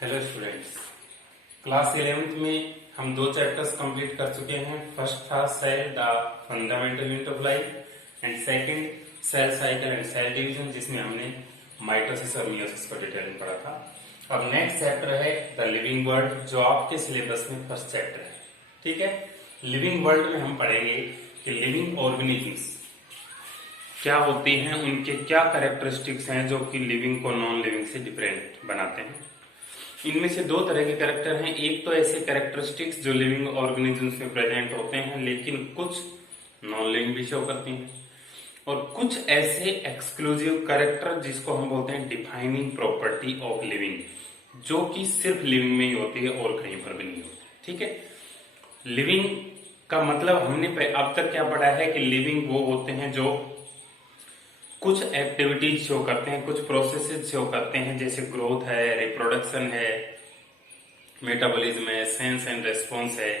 Hello students, class 11th में हम दो चैप्टर्स कंप्लीट कर चुके हैं। फर्स्ट था cell the fundamental unit of life and second cell cycle and cell division, जिसमें हमने माइटोसिस और मियोसिस को डिटेल में पढ़ा था। अब नेक्स्ट चैप्टर है द लिविंग वर्ल्ड, जो आपके सिलेबस में फर्स्ट चैप्टर है। ठीक है, लिविंग वर्ल्ड में हम पढ़ेंगे कि लिविंग ऑर्गेनिजम्स क्या होती हैं, उनके क्या कैरेक्टरिस्टिक्स हैं जो कि लिविंग को नॉन लिविंग से डिफरेंट बनाते हैं। इनमें से दो तरह के कैरेक्टर हैं। एक तो ऐसे कैरेक्टरिस्टिक्स जो लिविंग ऑर्गेनिजम्स में प्रेजेंट होते हैं लेकिन कुछ नॉन लिविंग भी शो करती हैं, और कुछ ऐसे एक्सक्लूसिव कैरेक्टर जिसको हम बोलते हैं डिफाइनिंग प्रॉपर्टी ऑफ लिविंग, जो कि सिर्फ लिविंग में ही होती है और कहीं पर भी नहीं होती। ठीक है, लिविंग का मतलब हमने अब तक क्या पढ़ा है कि लिविंग वो होते हैं जो कुछ एक्टिविटीज शो करते हैं, कुछ प्रोसेसेस शो करते हैं, जैसे ग्रोथ है, रिप्रोडक्शन है, मेटाबॉलिज्म है, सेंस एंड रेस्पॉन्स है।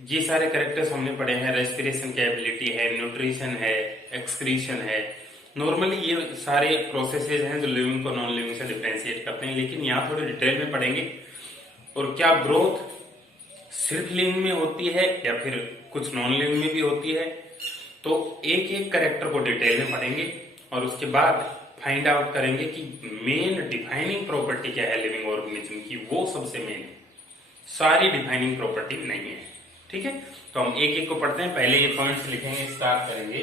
ये सारे कैरेक्टर्स हमने पढ़े हैं। रेस्पिरेशन की एबिलिटी है, न्यूट्रिशन है, एक्सक्रीशन है। नॉर्मली ये सारे प्रोसेसेस हैं जो लिविंग को नॉन लिविंग से डिफरेंशिएट करते हैं, लेकिन यहाँ थोड़े डिटेल में पढ़ेंगे। और क्या ग्रोथ सिर्फ लिविंग में होती है या फिर कुछ नॉन लिविंग में भी होती है, तो एक एक कैरेक्टर को डिटेल में पढ़ेंगे और उसके बाद फाइंड आउट करेंगे कि मेन डिफाइनिंग प्रॉपर्टी क्या है लिविंग ऑर्गेनिज्म की। वो सबसे मेन है, सारी डिफाइनिंग प्रॉपर्टी नहीं है। ठीक है, तो हम एक एक को पढ़ते हैं। पहले ये पॉइंट्स लिखेंगे, स्टार्ट करेंगे।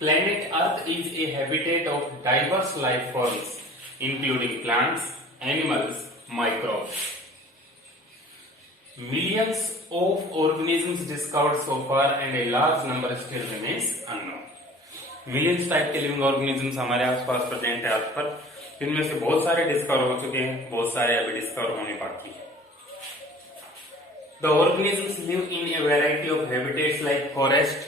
Planet earth is a habitat of diverse life forms including plants, animals, microbes. Millions of organisms discovered so far and a large number still remains unknown. Millions type के लिविंग ऑर्गेनिजम्स हमारे आसपास present है अर्थ पर। इनमें से बहुत सारे discover हो चुके हैं, बहुत सारे अभी डिस्कवर होने बाकी है। The organisms live in a variety of habitats like forest,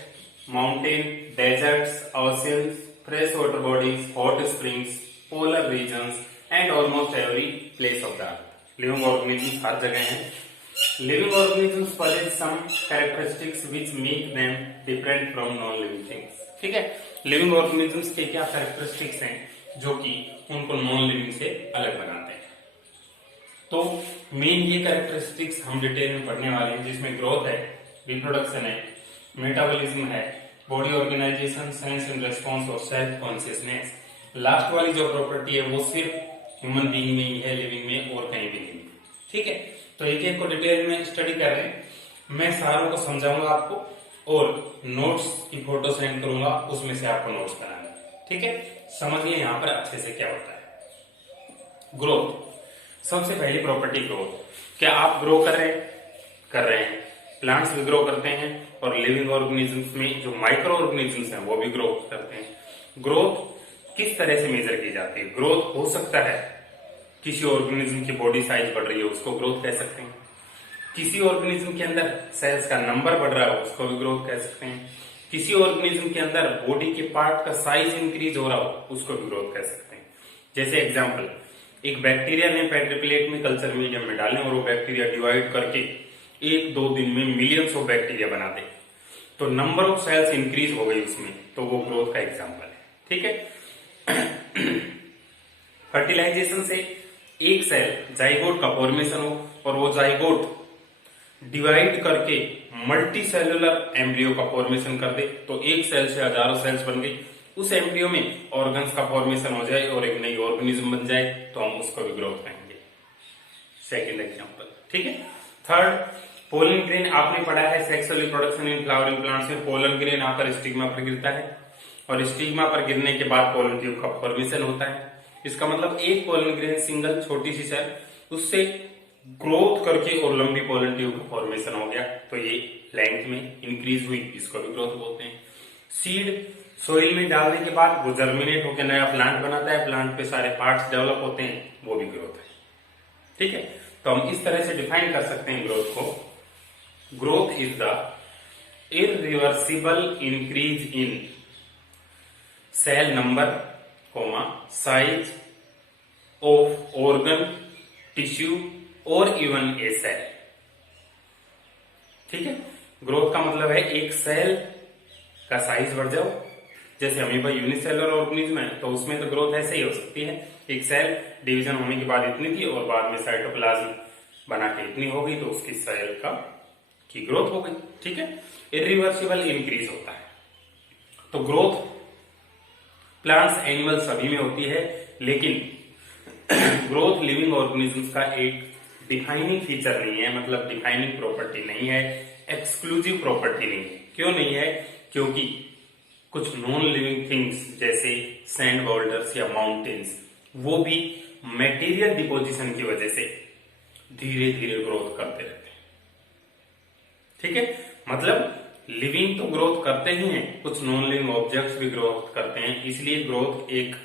mountain, deserts, oceans, freshwater bodies, hot springs, polar regions and almost every place of the earth. Living organisms हर जगह हैं। Living organisms possess some characteristics which make them different from non-living things. ठीक है, living organisms के क्या characteristics हैं जो कि उनको नॉन लिविंग से अलग बनाते हैं। तो मेन ये कैरेक्टरिस्टिक्स हम डिटेल में पढ़ने वाले हैं, जिसमें ग्रोथ है, रिप्रोडक्शन है, मेटाबॉलिज्म है, body organisation, sense and response और सेल्फ कॉन्शियसनेस। लास्ट वाली जो प्रॉपर्टी है वो सिर्फ ह्यूमन बीइंग में ही है, लिविंग में और कहीं भी नहीं। ठीक है, तो एक एक को डिटेल में स्टडी कर रहे हैं। मैं सारों को समझाऊंगा आपको और नोट्स की फोटो सेंड करूंगा, उसमें से आपको नोट्स बनाना। ठीक है, समझिए यहाँ पर अच्छे से क्या होता है। ग्रोथ, सबसे पहली प्रॉपर्टी ग्रोथ। क्या आप ग्रो कर रहे हैं। प्लांट्स भी ग्रो करते हैं और लिविंग ऑर्गेनिजम्स में जो माइक्रो ऑर्गेनिजम्स हैं वो भी ग्रो करते हैं। ग्रोथ किस तरह से मेजर की जाती है। ग्रोथ हो सकता है किसी ऑर्गेनिज्म की बॉडी साइज बढ़ रही है, उसको ग्रोथ कह सकते हैं। किसी ऑर्गेनिज्म के अंदर सेल्स का नंबर बढ़ रहा है, उसको भी ग्रोथ कह सकते हैं। किसी ऑर्गेनिज्म के अंदर बॉडी के पार्ट का साइज इंक्रीज हो रहा हो, उसको भी ग्रोथ कह सकते हैं। जैसे एग्जांपल, एक बैक्टीरिया ने पेट्री प्लेट में कल्चर मीडियम में डालें और वो बैक्टीरिया डिवाइड करके 1-2 दिन में मिलियंस ऑफ बैक्टीरिया बना दे, तो नंबर ऑफ सेल्स इंक्रीज हो गई उसमें, तो वो ग्रोथ का एग्जाम्पल है। ठीक है, फर्टिलाइजेशन से एक सेल जाइगोट का फॉर्मेशन हो और वो जाइगोट डिवाइड करके मल्टी सेलुलर एम्ब्रियो का फॉर्मेशन कर दे, तो एक सेल से हजारों सेल्स बन गई। उस एम्ब्रियो में ऑर्गन्स का फॉर्मेशन हो जाए और एक नई ऑर्गेनिज्म बन जाए, तो हम उसको भी ग्रोथ कहेंगे। Second example. ठीक है, थर्ड, पोलन ग्रेन। आपने पढ़ा है sexual reproduction in flowering plants में पोलन ग्रेन आकर स्टिग्मा पर गिरता है और स्टिग्मा पर गिरने के बाद पोलन ट्यूब का फॉर्मेशन होता है। इसका मतलब एक पोलन ग्रेन सिंगल छोटी सी सेल, उससे ग्रोथ करके और लंबी पोलन ट्यूब का फॉर्मेशन हो गया, तो ये लेंथ में इंक्रीज हुई, इसको भी ग्रोथ बोलते हैं। सीड सोइल में डालने के बाद वो जर्मिनेट होकर नया प्लांट बनाता है, प्लांट पे सारे पार्ट्स डेवलप होते हैं, वो भी ग्रोथ है। ठीक है, तो हम इस तरह से डिफाइन कर सकते हैं ग्रोथ को। Growth is the irreversible increase in cell number, size of organ, tissue और इवन ए सेल। ठीक है, ग्रोथ का मतलब है एक सेल का साइज बढ़ जाओ। जैसे अमीबा यूनिसेलुलर ऑर्गेनिज्म है, तो उसमें तो ग्रोथ ऐसे ही हो सकती है एक सेल डिवीजन होने के बाद इतनी थी और बाद में साइटोप्लाज्म बना के इतनी हो गई, तो उसकी सेल की ग्रोथ हो गई। ठीक है, इरिवर्सिबल इंक्रीज होता है। तो ग्रोथ प्लांट्स एनिमल सभी में होती है, लेकिन ग्रोथ लिविंग ऑर्गेनिजम्स का एक डिफाइनिंग फीचर नहीं है, मतलब डिफाइनिंग प्रॉपर्टी नहीं है, एक्सक्लूसिव प्रॉपर्टी नहीं है। क्यों नहीं है? क्योंकि कुछ नॉन लिविंग थिंग्स जैसे सैंड बोल्डर्स या माउंटेन्स, वो भी मटेरियल डिपोजिशन की वजह से धीरे धीरे ग्रोथ करते रहते हैं। ठीक है, मतलब लिविंग तो ग्रोथ करते ही हैं, कुछ नॉन लिविंग ऑब्जेक्ट्स भी ग्रोथ करते हैं, इसलिए ग्रोथ एक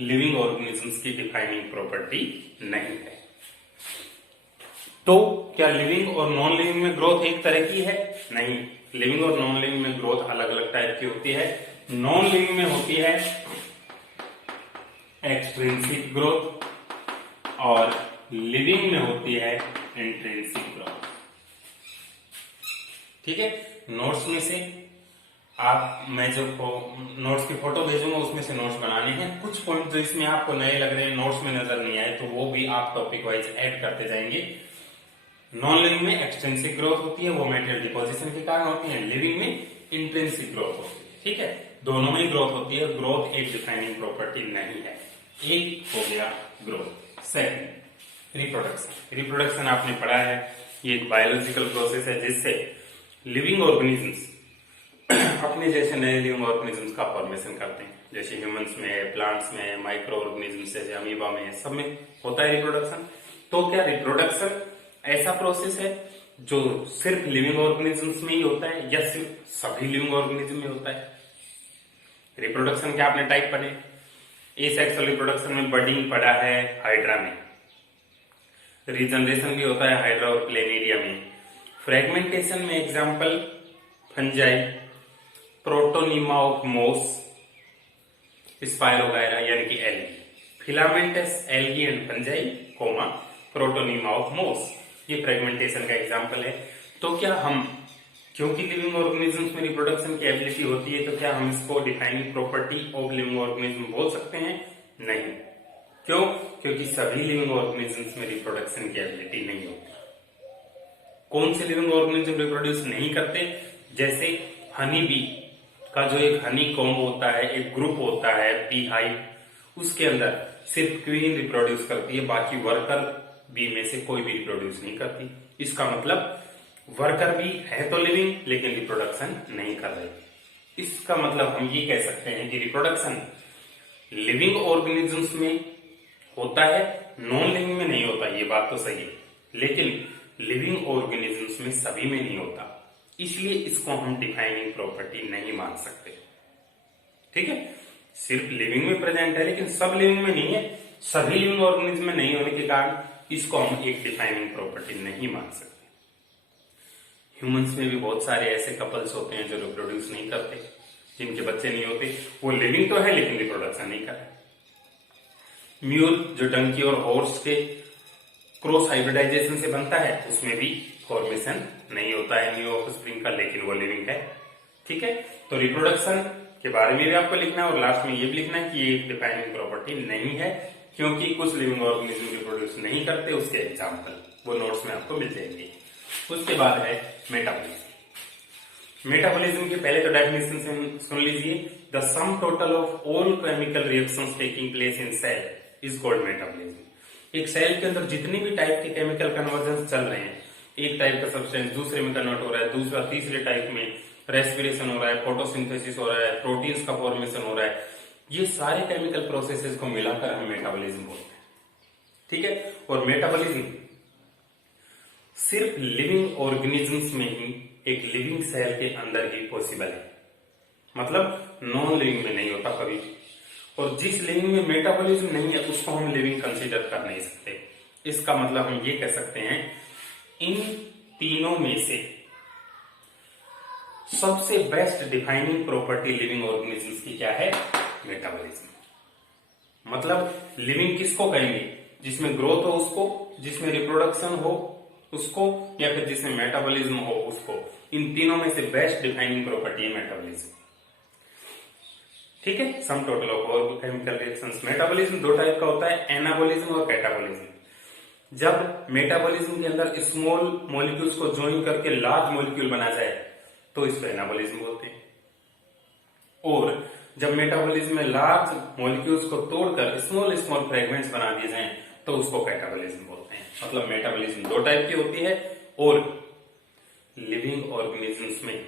लिविंग ऑर्गेनिजम्स की डिफाइनिंग प्रॉपर्टी नहीं है। तो क्या लिविंग और नॉन लिविंग में ग्रोथ एक तरह की है? नहीं, लिविंग और नॉन लिविंग में ग्रोथ अलग अलग टाइप की होती है। नॉन लिविंग में होती है एक्सट्रिंसिक ग्रोथ और लिविंग में होती है इंट्रिंसिक ग्रोथ। ठीक है, नोट्स में से मैं जो नोट्स की फोटो भेजूंगा उसमें से नोट्स बनाने हैं। कुछ पॉइंट जो इसमें आपको नए लग रहे हैं, नोट्स में नजर नहीं आए, तो वो भी आप टॉपिक वाइज ऐड करते जाएंगे। नॉन लिविंग में एक्सटेंसिव ग्रोथ होती है, वो मेटेरियल डिपोजिशन के कारण होती है। लिविंग में इंट्रिंसिक ग्रोथ होती है। ठीक है, दोनों में ग्रोथ होती है। ग्रोथ एक डिफाइनिंग प्रॉपर्टी नहीं है। एक हो गया ग्रोथ। Second, reproduction. रिप्रोडक्शन आपने पढ़ा है, ये एक बायोलॉजिकल प्रोसेस है जिससे लिविंग ऑर्गेनिजम्स अपने जैसे नए लिविंग ऑर्गेनिजम्स का फॉर्मेशन करते हैं। जैसे ह्यूमंस में, प्लांट्स में, माइक्रो ऑर्गेनिजम्स जैसे अमीबा में, सब में होता है रिप्रोडक्शन। तो क्या रिप्रोडक्शन ऐसा प्रोसेस है जो सिर्फ लिविंग ऑर्गेनिजम्स में ही होता है या सिर्फ सभी लिविंग ऑर्गेनिज्म में होता है? रिप्रोडक्शन के आपने टाइप पढ़े, एसेक्सुअल रिप्रोडक्शन में बर्डिंग पढ़ा है हाइड्रा में, रीजनरेशन भी होता है हाइड्रा और प्लेनेरिया में, फ्रेगमेंटेशन में example fungi, protonema of moss, spirogyra यानी कि algae, filamentous algae and fungi comma protonema of moss, ये फ्रेगमेंटेशन का एग्जाम्पल है। तो क्या हम, क्योंकि लिविंग ऑर्गेनिजम्स में रिप्रोडक्शन की एबिलिटी होती है, तो क्या हम इसको defining property of living organism बोल सकते हैं? नहीं। क्यों? क्योंकि सभी लिविंग ऑर्गेनिजम्स में रिप्रोडक्शन की एबिलिटी नहीं होती। कौन से लिविंग ऑर्गेनिज्म रिप्रोड्यूस नहीं करते? जैसे हनी बी का जो एक हनी कॉम्ब होता है, एक ग्रुप होता है बी हाइव, उसके अंदर सिर्फ क्वीन रिप्रोड्यूस करती है, बाकी वर्कर बी में से कोई भी रिप्रोड्यूस नहीं करती। इसका मतलब वर्कर भी है तो लिविंग, लेकिन रिप्रोडक्शन नहीं कर रही। इसका मतलब हम ये कह सकते हैं कि रिप्रोडक्शन लिविंग ऑर्गेनिजम्स में होता है, नॉन लिविंग में नहीं होता। ये बात तो सही है, लेकिन लिविंग ऑर्गेनिजम्स में सभी में नहीं होता, इसलिए इसको हम डिफाइनिंग प्रॉपर्टी नहीं मान सकते। ठीक है, सिर्फ लिविंग में प्रेजेंट है लेकिन सब लिविंग में नहीं है। सभी लिविंग ऑर्गेनिज्म में नहीं होने के कारण इसको हम एक डिफाइनिंग प्रॉपर्टी नहीं मान सकते। ह्यूमंस में भी बहुत सारे ऐसे कपल्स होते हैं जो रिप्रोड्यूस नहीं करते, जिनके बच्चे नहीं होते। वो लिविंग तो है लेकिन रिप्रोडक्शन नहीं कर रहे। म्यूल जो डंकी और हॉर्स के क्रॉस हाइब्रिडाइजेशन से बनता है, उसमें भी फॉर्मेशन नहीं होता है न्यू ऑफस्प्रिंग का, लेकिन वो लिविंग है। ठीक है, तो रिप्रोडक्शन के बारे में भी आपको लिखना है और लास्ट में ये भी लिखना है कि ये डिफाइनिंग प्रॉपर्टी नहीं है, क्योंकि कुछ लिविंग ऑर्गेनिज्म रिप्रोड्यूस नहीं करते। उसके एग्जाम्पल वो नोट्स में आपको मिल जाएंगे। उसके बाद है मेटाबॉलिज्म। मेटाबॉलिज्म के पहले तो डेफिनेशन सुन लीजिए। The sum total of all chemical reactions taking place in cell is called metabolism. एक सेल के अंदर जितनी भी टाइप के केमिकल कन्वर्जन चल रहे हैं, एक टाइप का सब्सटेंस दूसरे में कन्वर्ट हो रहा है, दूसरा तीसरे टाइप में, रेस्पिरेशन हो रहा है, फोटोसिंथेसिस हो रहा है, प्रोटीन्स का फॉर्मेशन हो रहा है, ये सारे केमिकल प्रोसेसेस को मिलाकर हम मेटाबॉलिज्म बोलते हैं। ठीक है, और मेटाबॉलिज्म सिर्फ लिविंग ऑर्गेनिजम्स में ही, एक लिविंग सेल के अंदर ही पॉसिबल है, मतलब नॉन लिविंग में नहीं होता कभी। और जिस लिविंग में मेटाबॉलिज्म नहीं है उसको हम लिविंग कंसीडर कर नहीं सकते। इसका मतलब हम ये कह सकते हैं इन तीनों में से सबसे best defining property living organisms की क्या है? मेटाबॉलिज्म। मतलब लिविंग किसको कहेंगे? जिसमें ग्रोथ हो उसको, जिसमें रिप्रोडक्शन हो उसको, या फिर जिसमें मेटाबॉलिज्म हो उसको। इन तीनों में से बेस्ट डिफाइनिंग प्रॉपर्टी है मेटाबॉलिज्म। ठीक है, सम total of chemical reactions. Metabolism दो टाइप का होता है, एनाबॉलिज्म और कैटाबॉलिज्म। जब मेटाबॉलिज्म के अंदर स्मॉल मॉलिक्यूल्स को ज्वाइन करके लार्ज मॉलिक्यूल बना जाए तो इसको एनाबॉलिज्म बोलते हैं, और जब मेटाबॉलिज्म में लार्ज मॉलिक्यूल्स को तोड़कर स्मॉल स्मॉल फ्रेगमेंट्स बना दिए जाएं तो उसको कैटाबॉलिज्म बोलते हैं। मतलब मेटाबॉलिज्म दो टाइप की होती है, और लिविंग ऑर्गेनिजम्स में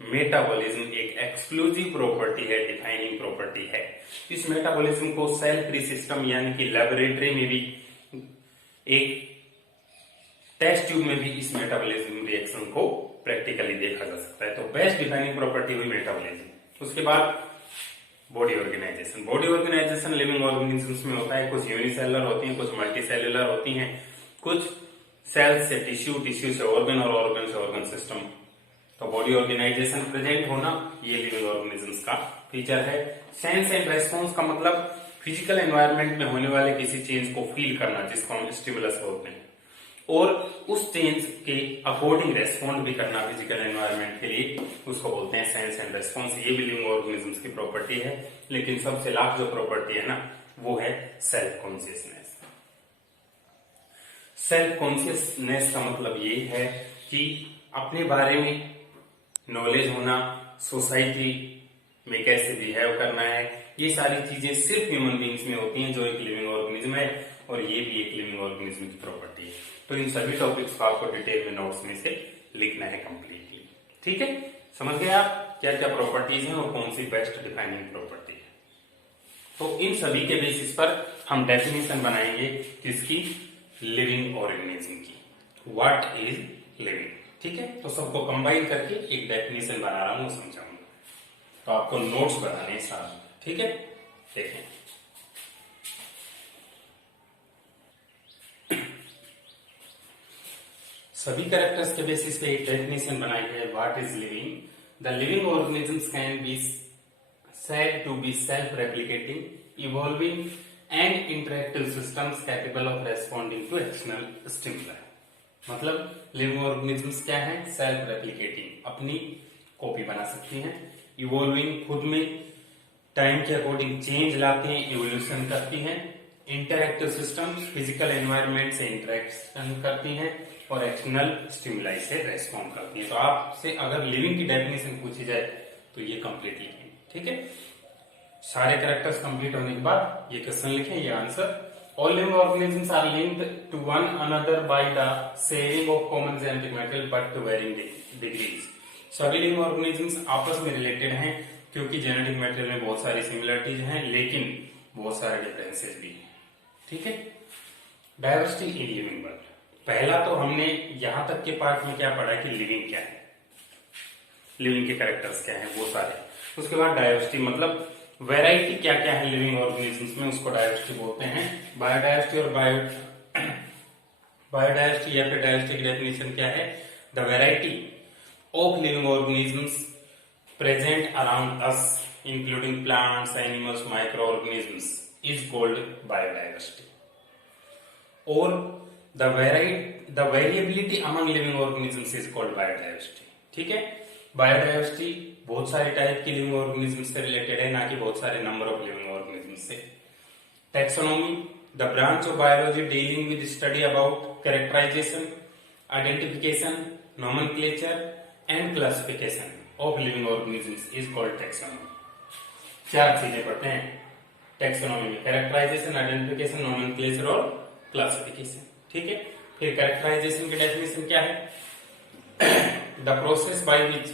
मेटाबॉलिज्म एक एक्सक्लूसिव प्रॉपर्टी है, डिफाइनिंग प्रॉपर्टी है। इस मेटाबॉलिज्म को सेल फ्री सिस्टम यानी कि लेबोरेटरी में भी, एक टेस्ट ट्यूब में भी इस मेटाबॉलिज्म रिएक्शन को प्रैक्टिकली देखा जा सकता है। तो बेस्ट डिफाइनिंग प्रॉपर्टी हुई मेटाबॉलिज्म। उसके बाद body organisation. Body organisation living organisms में होता है, कुछ यूनिसेलुलर होती हैं, कुछ मल्टीसेलुलर होती हैं, कुछ सेल से टिश्यू, टिश्यू से ऑर्गन और ऑर्गन से ऑर्गन सिस्टम। तो बॉडी ऑर्गेनाइजेशन प्रेजेंट होना ये लिविंग ऑर्गेनिजम्स का फीचर है। सेंस एंड रेस्पॉन्स का मतलब फिजिकल एनवायरनमेंट में होने वाले किसी चेंज को फील करना, जिसको हम स्टिमुलस बोलते हैं, और उस चेंज के अकॉर्डिंग रेस्पॉन्ड भी करना फिजिकल एनवायरनमेंट के लिए, उसको बोलते हैं सेंस एंड रेस्पॉन्स। ये भी लिविंग ऑर्गेनिजम्स की प्रॉपर्टी है। लेकिन सबसे लाख जो प्रॉपर्टी है ना, वो है सेल्फ कॉन्शियसनेस। सेल्फ कॉन्शियसनेस का मतलब ये है कि अपने बारे में नॉलेज होना, सोसाइटी में कैसे बिहेव करना है, ये सारी चीजें सिर्फ ह्यूमन बींग्स में होती हैं जो एक लिविंग ऑर्गेनिज्म है, और ये भी एक लिविंग ऑर्गेनिज्म की प्रॉपर्टी है। तो इन सभी टॉपिक्स को आपको डिटेल में नोट्स में से लिखना है कंप्लीटली। ठीक है, समझ गए आप क्या क्या प्रॉपर्टीज हैं और कौन सी बेस्ट डिफाइनिंग प्रॉपर्टी है। तो इन सभी के बेसिस पर हम डेफिनेशन बनाएंगे किसकी, लिविंग ऑर्गेनिज्म की। What is living. ठीक है, तो सबको कंबाइन करके एक डेफिनेशन बना रहा हूं, समझाऊंगा। तो आपको नोट्स बनाने साथ, ठीक है। देखें, सभी कैरेक्टर्स के बेसिस पे एक डेफिनेशन बनाई है। What is living. The living organisms can be said to be self-replicating, evolving and interactive systems capable of responding to external stimuli। मतलब लिविंग ऑर्गेनिजम्स क्या है, सेल्फ रेप्लिकेटिंग, अपनी कॉपी बना सकती हैं, इवॉल्विंग, खुद में टाइम के अकॉर्डिंग चेंज लाते हैं, इवोल्यूशन करती हैं, इंटरएक्टिव सिस्टम, फिजिकल एनवायरनमेंट से इंटरेक्शन करती हैं, और एक्सटर्नल स्टिमुलाई से रेस्पॉन्ड करती हैं। तो आपसे अगर लिविंग की डेफिनेशन पूछी जाए तो ये कंप्लीट लिखें। ठीक है, सारे कैरेक्टर्स कंप्लीट होने के बाद ये क्वेश्चन लिखें, ये answer. All living organisms are linked to one another by the sharing of common genetic material but to varying degrees। सभी लिविंग ऑर्गेनिजम्स आपस में रिलेटेड हैं क्योंकि जेनेटिक मटेरियल में बहुत सारी सिमिलरिटीज हैं, लेकिन बहुत सारे डिफरेंसेस भी हैं। ठीक है, डायवर्सिटी इन लिविंग वर्ल्ड। पहला तो हमने यहां तक के पार्ट में क्या पढ़ा कि लिविंग क्या है, लिविंग के कैरेक्टर्स क्या हैं, वो सारे। उसके बाद डायवर्सिटी मतलब वैरायटी क्या क्या है लिविंग ऑर्गेनिजम्स में, उसको डायवर्सिटी बोलते हैं। बायोडायवर्सिटी और बायोडायवर्सिटी या फिर डायवर्सिटी की डेफिनेशन क्या है, the variety of living organisms present around us including plants, animals, microorganisms is called biodiversity. और the variability among living organisms is called biodiversity. ठीक है, बायोडायवर्सिटी बहुत सारे टाइप की लिविंग ऑर्गेनिजम्स से रिलेटेड है, ना कि बहुत सारे नंबर ऑफ लिविंग ऑर्गेनिजम्स से। Taxonomy, the branch of biology dealing with study about characterisation, identification, nomenclature and classification of living organisms is called taxonomy. चार चीजें पढ़ते हैं टैक्सोनॉमी में, कैरेक्टराइजेशन, आइडेंटिफिकेशन, नोमेनक्लेचर और क्लासिफिकेशन। ठीक है, फिर कैरेक्टराइजेशन की डेफिनेशन क्या है, the process by which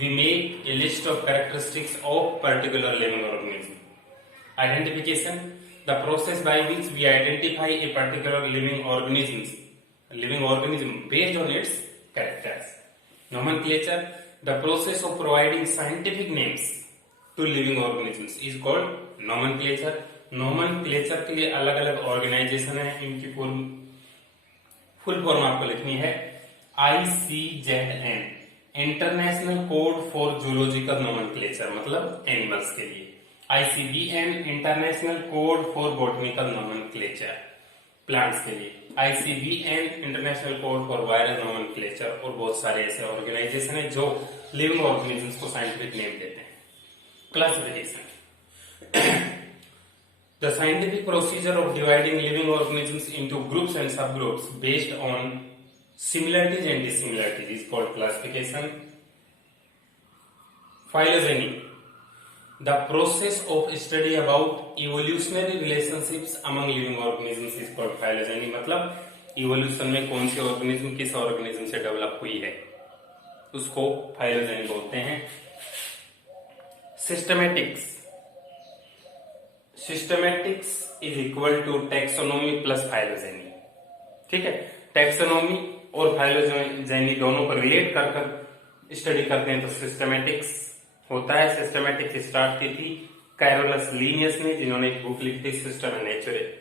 we make a list of characteristics of particular living organism। Identification, the process by which we identify a particular living organism based on its characters। Nomenclature, the process of providing scientific names to living organisms is called nomenclature। Nomenclature के लिए अलग अलग organisation है, इनकी full form आपको लिखनी है ICZN, international code for zoological nomenclature, मतलब एनिमल्स के लिए। ICBN, international code for botanical nomenclature, plants के लिए। ICVN, international code for viral nomenclature, और बहुत सारे ऐसे ऑर्गेनाइजेशन है जो लिविंग ऑर्गेनिजम्स को साइंटिफिक नेम देते हैं। Classification. The scientific procedure of dividing living organisms into groups and subgroups based on similarities and dissimilarities is called classification. Phylogeny. The process of study about evolutionary relationships among living organisms is called phylogeny. मतलब evolution में कौन सी organism किस organism से develop हुई है उसको phylogeny बोलते हैं। Systematics is equal to taxonomy plus phylogeny. ठीक है, टैक्सोनॉमी और फाइलोजेनी दोनों को रिलेट कर स्टडी करते हैं तो सिस्टमेटिक्स होता है। सिस्टमेटिक्स स्टार्ट की थी कैरोलस लीनियस ने, जिन्होंने एक बुक लिखी थी सिस्टम एंड नेचर।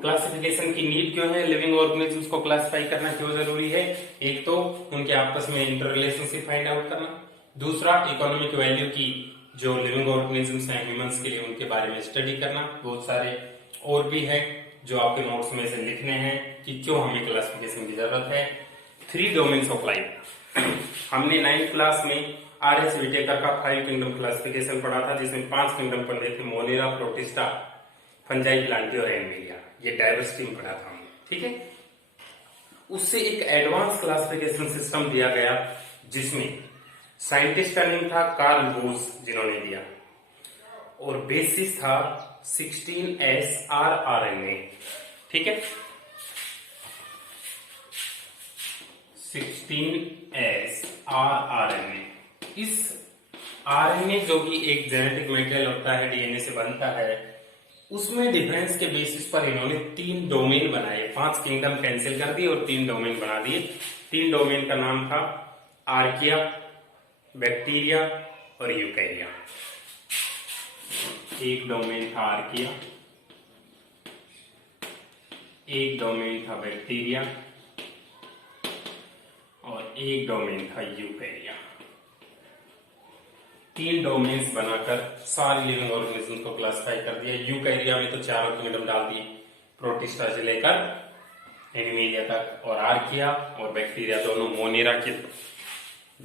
क्लासिफिकेशन की नीड क्यों है? लिविंग ऑर्गेनिजम्स को क्लासिफाई करना क्यों जरूरी है? एक तो उनके आपस में इंटर रिलेशनशिप फाइंड आउट करना, दूसरा इकोनॉमिक वैल्यू की जो लिविंग ऑर्गेनिजम्स हैं ह्यूमंस के लिए उनके बारे में स्टडी करना। बहुत सारे और भी है जो आपके नोट्स में से लिखने हैं कि क्यों हमें क्लासिफिकेशन की जरूरत है। 3 डोमेन्स ऑफ लाइफ हमने 9th क्लास में आर एस विटेकर का 5 किंगडम क्लासिफिकेशन पढ़ा था, जिसमें 5 किंगडम पढ़े थे, मोनेरा, प्रोटिस्टा, फंजाई, प्लांटी और एनिमेलिया। ये डाइवर्सिटी में पढ़ा था हमने। ठीक है, उससे एक एडवांस क्लासिफिकेशन सिस्टम दिया गया जिसमें साइंटिस्ट का नेम था कार्ल बोज जिन्होंने दिया, और बेसिस था 16S rRNA। ठीक है, 16S rRNA। इस आरएनए जो कि एक जेनेटिक मटेरियल होता है, डीएनए से बनता है, उसमें डिफरेंस के बेसिस पर इन्होंने 3 डोमेन बनाए। 5 किंगडम कैंसिल कर दिए और 3 डोमेन बना दिए। 3 डोमेन का नाम था आर्किया, बैक्टीरिया और यूकैरिया। एक डोमेन था आर्किया, एक डोमेन था बैक्टीरिया और एक डोमेन था यूकैरिया। 3 डोमेन्स बनाकर सारे लिविंग ऑर्गेनिज्म को क्लासिफाई कर दिया। यूकैरिया में तो 4 किंगडम डाल दिए, प्रोटिस्टा से लेकर एनिमेलिया तक, और आर्किया और बैक्टीरिया दोनों मोनेरा के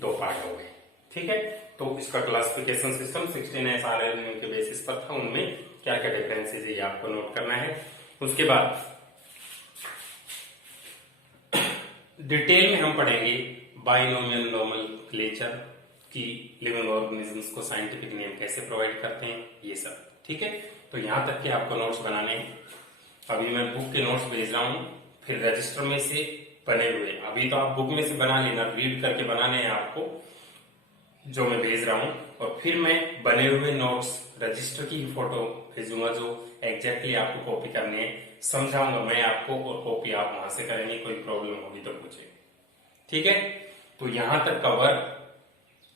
2 पार्ट हो गए। ठीक है, तो इसका क्लासिफिकेशन सिस्टम 16S rRNA के बेसिस पर था। उनमें क्या क्या डिफरेंसेस है ये आपको नोट करना है। उसके बाद डिटेल में हम पढ़ेंगे बाइनोमियल नोमेनक्लेचर की लिविंग ऑर्गेनिजम्स को साइंटिफिक नेम कैसे प्रोवाइड करते हैं, ये सब। ठीक है, तो यहां तक के आपको नोट्स बनाने हैं। अभी मैं बुक के नोट्स भेज रहा हूं, फिर रजिस्टर में से बने हुए। अभी तो आप बुक में से बना लेना, रीड करके बनाने हैं आपको जो मैं भेज रहा हूं, और फिर मैं बने हुए नोट्स रजिस्टर की फोटो भेजूंगा जो एग्जैक्टली आपको कॉपी करने है। समझाऊंगा मैं आपको और कॉपी आप वहां से करेंगे। कोई प्रॉब्लम होगी तो पूछे। ठीक है, तो यहां तक का वर्क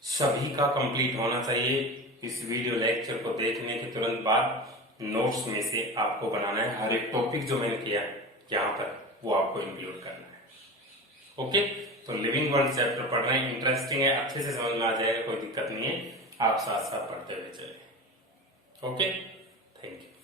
सभी का कंप्लीट होना चाहिए। इस वीडियो लेक्चर को देखने के तुरंत बाद नोट्स में से आपको बनाना है। हर एक टॉपिक जो मैंने किया है यहाँ पर वो आपको इंक्लूड करना है। ओके, तो लिविंग वर्ल्ड चैप्टर पढ़ रहे हैं, इंटरेस्टिंग है, अच्छे से समझ में आ जाएगा, कोई दिक्कत नहीं है। आप साथ साथ पढ़ते हुए चले। Okay, thank you.